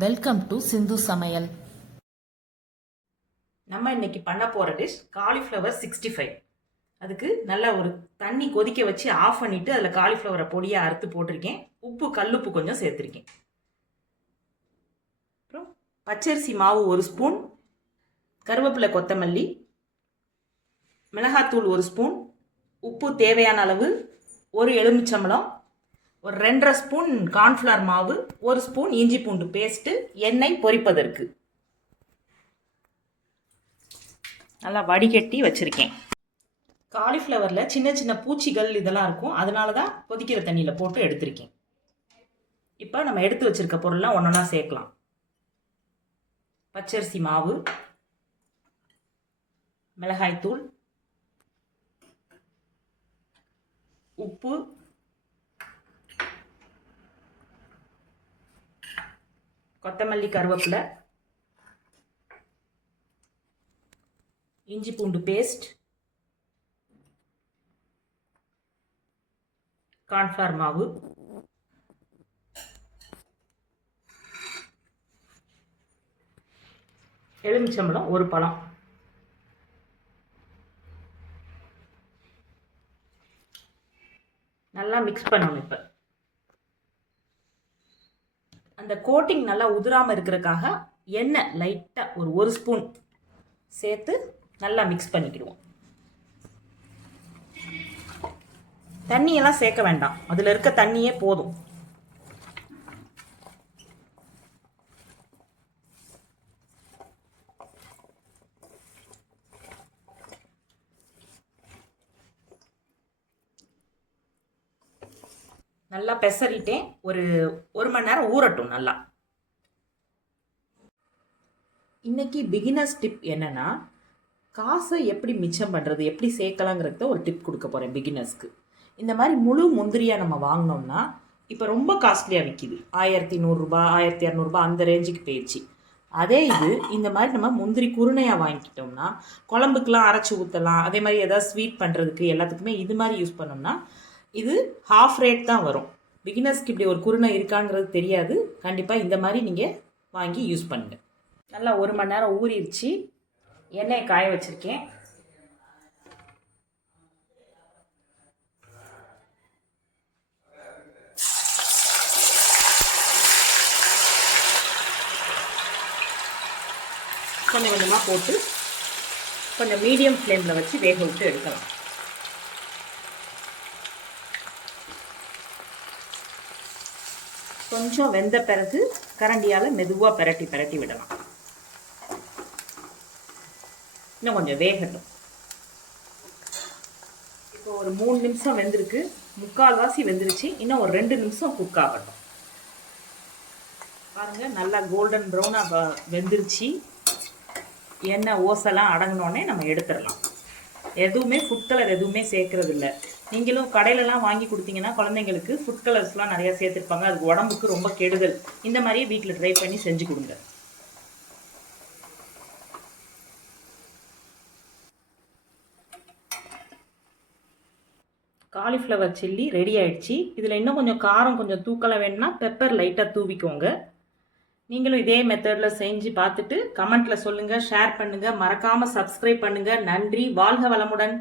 Welcome to சிந்து சமையல் நம்ம இன்னைக்கு பண்ண போகிற டிஷ் காலிஃப்ளவர் சிக்ஸ்டி ஃபைவ் அதுக்கு நல்லா ஒரு தண்ணி கொதிக்க வச்சு ஆஃப் பண்ணிவிட்டு அதில் காலிஃப்ளவரை பொடியாக அறுத்து போட்டிருக்கேன். உப்பு கல்லுப்பு கொஞ்சம் சேர்த்துருக்கேன். அப்புறம் பச்சரிசி மாவு ஒரு ஸ்பூன் கருவேப்பிலை கொத்தமல்லி மிளகாத்தூள் ஒரு ஸ்பூன் உப்பு தேவையான அளவு ஒரு எலுமிச்சம்பழம் ஒரு ரெண்டரை ஸ்பூன் கார்ன்ஃப்ளவர் மாவு ஒரு ஸ்பூன் இஞ்சி பூண்டு பேஸ்ட்டு எண்ணெய் பொரிப்பதற்கு. நல்லா வடிகட்டி வச்சுருக்கேன். காலிஃப்ளவரில் சின்ன சின்ன பூச்சிகள் இதெல்லாம் இருக்கும். அதனால தான் கொதிக்கிற தண்ணியில் போட்டு எடுத்திருக்கேன். இப்போ நம்ம எடுத்து வச்சிருக்க பொருள்லாம் ஒன்றா சேர்க்கலாம். பச்சரிசி மாவு மிளகாய்த்தூள் உப்பு கொத்தமல்லி கருவேப்பிலை இஞ்சி பூண்டு பேஸ்ட் கார்ன்ஃப்ளவர் மாவு எலுமிச்சம்பழம் ஒரு பழம். நல்லா மிக்ஸ் பண்ணணும் இப்போ. அந்த கோட்டிங் நல்லா உதிராமல் இருக்கிறதுக்காக எண்ணெய் லைட்டாக ஒரு ஒரு ஸ்பூன் சேர்த்து நல்லா மிக்ஸ் பண்ணிக்கிடுவோம். தண்ணியெல்லாம் சேர்க்க வேண்டாம். அதில் இருக்க தண்ணியே போதும். நல்லா பெசரிட்டேன் ஒரு ஒரு மணி நேரம் ஊறட்டும் நல்லா. இன்னைக்கு பிகினர்ஸ் டிப் என்னன்னா காசை எப்படி மிச்சம் பண்ணுறது எப்படி சேர்க்கலாங்கிறத ஒரு டிப் கொடுக்க போகிறேன் பிகினர்ஸ்க்கு இந்த மாதிரி முழு முந்திரியாக நம்ம வாங்கினோம்னா இப்போ ரொம்ப காஸ்ட்லியாக விற்கிது ஆயிரத்தி நூறுரூபா ஆயிரத்தி இரநூறுபா அந்த ரேஞ்சுக்கு போயிடுச்சு அதே இது இந்த மாதிரி நம்ம முந்திரி குருணையாக வாங்கிக்கிட்டோம்னா குழம்புக்கெலாம் அரைச்சி ஊற்றலாம் அதே மாதிரி ஏதாவது ஸ்வீட் பண்ணுறதுக்கு எல்லாத்துக்குமே இது மாதிரி யூஸ் பண்ணோம்னா இது ஹாஃப் ரேட் தான் வரும். பிகினர்ஸ்க்கு இப்படி ஒரு குருணை இருக்காங்கிறது தெரியாது. கண்டிப்பாக இந்த மாதிரி நீங்கள் வாங்கி யூஸ் பண்ணுங்கள் நல்லா ஒரு மணி நேரம் ஊறிடுச்சு. எண்ணெயை காய வச்சுருக்கேன். கொஞ்சம் கொஞ்சமாக போட்டு கொஞ்சம் மீடியம் ஃப்ளேமில் வச்சு வேக விட்டு எடுக்கலாம். கொஞ்சம் வெந்த பிறகு கரண்டியால் மெதுவாக பிரட்டி பிரட்டி விடலாம். இன்னும் கொஞ்சம் வேகட்டும். இப்போ ஒரு மூணு நிமிஷம் வெந்திருக்கு. முக்கால்வாசி வெந்துருச்சு. இன்னும் ஒரு ரெண்டு நிமிஷம் குக் ஆகட்டும். பாருங்கள் நல்லா கோல்டன் ப்ரௌனாக வெந்துருச்சு. எண்ணெய் ஓசெல்லாம் அடங்கினோடனே நம்ம எடுத்துடலாம். எதுவுமே ஃபுட் கலர் எதுவுமே சேர்க்கறது இல்லை நீங்களும் கடையிலலாம் வாங்கி கொடுத்தீங்கன்னா குழந்தைங்களுக்கு ஃபுட் கலர்ஸ்லாம் நிறையா சேர்த்துருப்பாங்க. அதுக்கு உடம்புக்கு ரொம்ப கெடுதல். இந்த மாதிரியே வீட்டில் ட்ரை பண்ணி செஞ்சு கொடுங்க. காலிஃப்ளவர் சில்லி ரெடி ஆயிடுச்சு. இதில் இன்னும் கொஞ்சம் காரம் கொஞ்சம் தூக்கலை வேணும்னா பெப்பர் லைட்டாக தூவிக்கோங்க. நீங்களும் இதே மெத்தடில் செஞ்சு பார்த்துட்டு கமெண்ட்டில் சொல்லுங்கள் ஷேர் பண்ணுங்கள் மறக்காமல் சப்ஸ்கிரைப் பண்ணுங்கள் நன்றி. வாழ்க வளமுடன்.